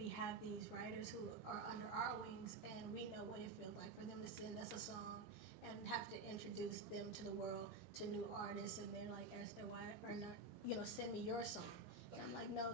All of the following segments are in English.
we have these writers who are under our wings, and we know what it feels like for them to send us a song and have to introduce them to the world, to new artists, and they're like, Esther, why or not, send me your song. And I'm like, no,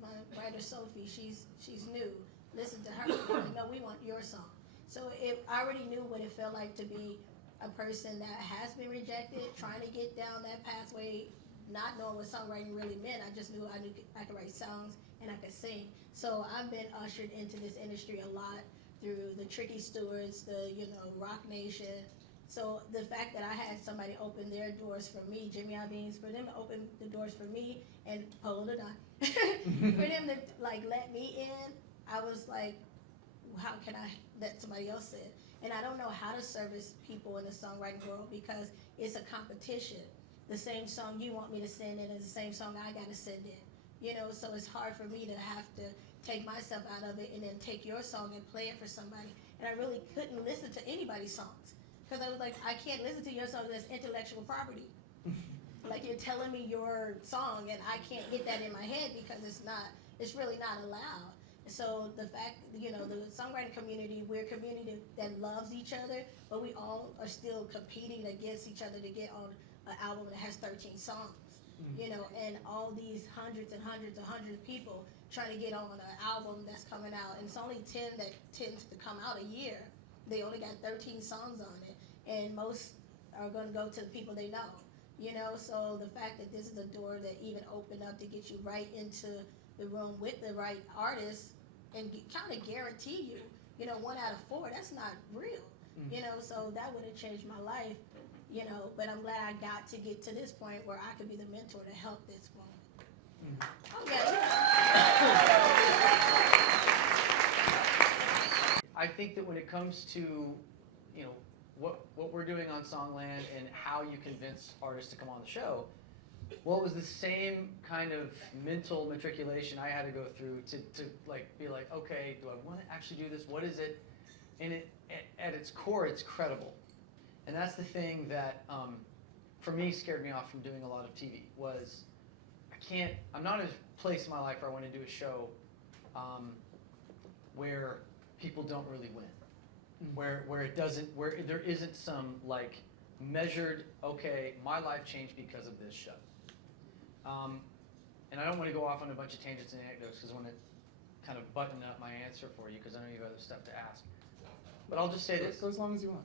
my writer Sophie, she's new. Listen to her. Like, no, we want your song. So I already knew what it felt like to be a person that has been rejected, trying to get down that pathway, not knowing what songwriting really meant. I just knew I could write songs and I could sing. So I've been ushered into this industry a lot through the Tricky Stewards, the Rock Nation. So the fact that I had somebody open their doors for me, Jimmy Iovine, for them to open the doors for me, and Polo the Don, for them to let me in, I was like, how can I let somebody else in? And I don't know how to service people in the songwriting world because it's a competition. The same song you want me to send in is the same song I got to send in. So it's hard for me to have to take myself out of it and then take your song and play it for somebody. And I really couldn't listen to anybody's songs because I was like, I can't listen to your song that's intellectual property. Like, you're telling me your song and I can't get that in my head because it's really not allowed. So the fact, the songwriting community, we're a community that loves each other, but we all are still competing against each other to get on an album that has 13 songs. And all these hundreds and hundreds and hundreds of people trying to get on an album that's coming out, and it's only 10 that tends to come out a year. They only got 13 songs on it, and most are going to go to the people they know. So the fact that this is a door that even opened up to get you right into the room with the right artists and kind of guarantee you, 1 out of 4, that's not real. So that would have changed my life. But I'm glad I got to get to this point where I could be the mentor to help this woman. Okay. I think that when it comes to, what we're doing on Songland and how you convince artists to come on the show, well, it was the same kind of mental matriculation I had to go through to be like, okay, do I want to actually do this? What is it? And at its core, it's credible. And that's the thing that, for me, scared me off from doing a lot of TV, was I'm not in a place in my life where I want to do a show where people don't really win. Where there isn't some measured, okay, my life changed because of this show. And I don't want to go off on a bunch of tangents and anecdotes because I want to kind of button up my answer for you because I know you have other stuff to ask. But I'll just say this. Go as long as you want.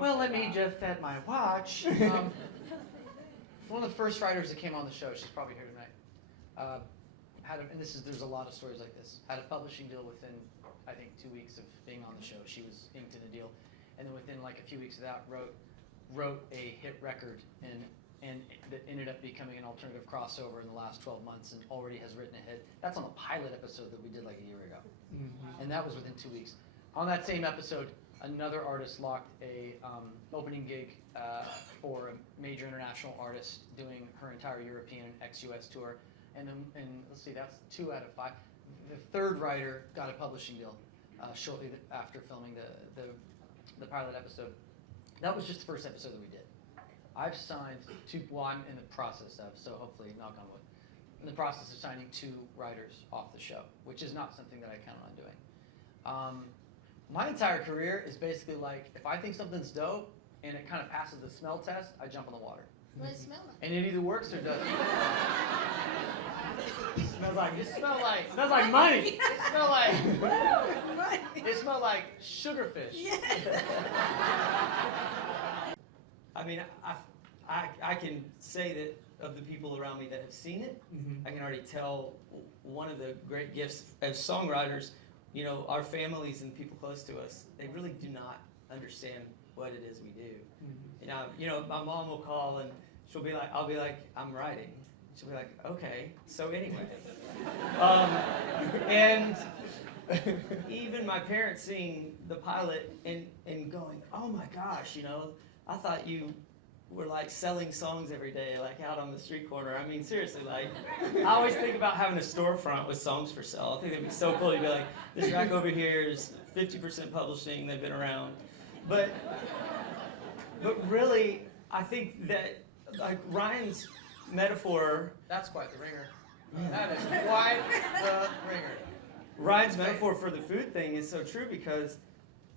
Well, let me just set my watch. One of the first writers that came on the show, she's probably here tonight, there's a lot of stories like this, had a publishing deal within, I think, 2 weeks of being on the show. She was inked in a deal. And then within a few weeks of that, wrote a hit record and that ended up becoming an alternative crossover in the last 12 months and already has written a hit. That's on the pilot episode that we did a year ago. And that was within 2 weeks. On that same episode, another artist locked a opening gig for a major international artist doing her entire European XUS tour. And let's see, that's 2 out of 5. The third writer got a publishing deal shortly after filming the pilot episode. That was just the first episode that we did. I've signed I'm in the process of, so hopefully, knock on wood, in the process of signing 2 writers off the show, which is not something that I count on doing. My entire career is basically if I think something's dope and it kind of passes the smell test, I jump in the water. What does it smell like? And it either works or doesn't. It smells like money. It smells like sugarfish. Yeah. I mean, I can say that of the people around me that have seen it, I can already tell one of the great gifts as songwriters, our families and people close to us, they really do not understand what it is we do. My mom will call and I'll be like, I'm writing. She'll be like, okay, so anyway. And even my parents seeing the pilot and going, oh my gosh, I thought you were selling songs every day, out on the street corner. I mean, seriously, I always think about having a storefront with songs for sale. I think it'd be so cool to be like, this track over here is 50% publishing, they've been around. But really, I think that Ryan's metaphor. That's quite the ringer. That is quite the ringer. Ryan's metaphor for the food thing is so true because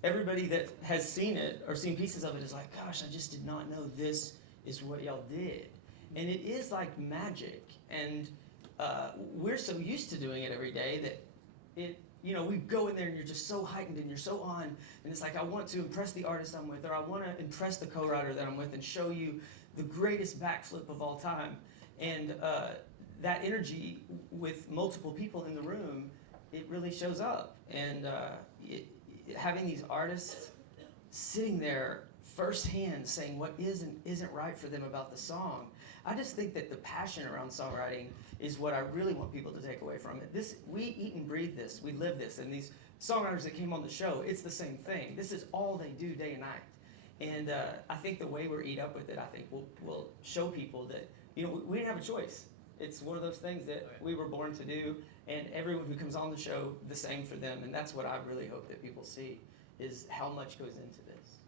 everybody that has seen it or seen pieces of it is like, gosh, I just did not know this is what y'all did. And it is like magic. And we're so used to doing it every day that we go in there and you're just so heightened and you're so on. And it's like, I want to impress the artist I'm with, or I want to impress the co-writer that I'm with and show you the greatest backflip of all time. And that energy with multiple people in the room, it really shows up. And having these artists sitting there firsthand saying what is and isn't right for them about the song, I just think that the passion around songwriting is what I really want people to take away from it. We eat and breathe this, we live this, and these songwriters that came on the show, it's the same thing. This is all they do day and night. And I think the way we're eat up with it, I think will show people that, we didn't have a choice. It's one of those things that we were born to do, and everyone who comes on the show, the same for them. And that's what I really hope that people see, is how much goes into this.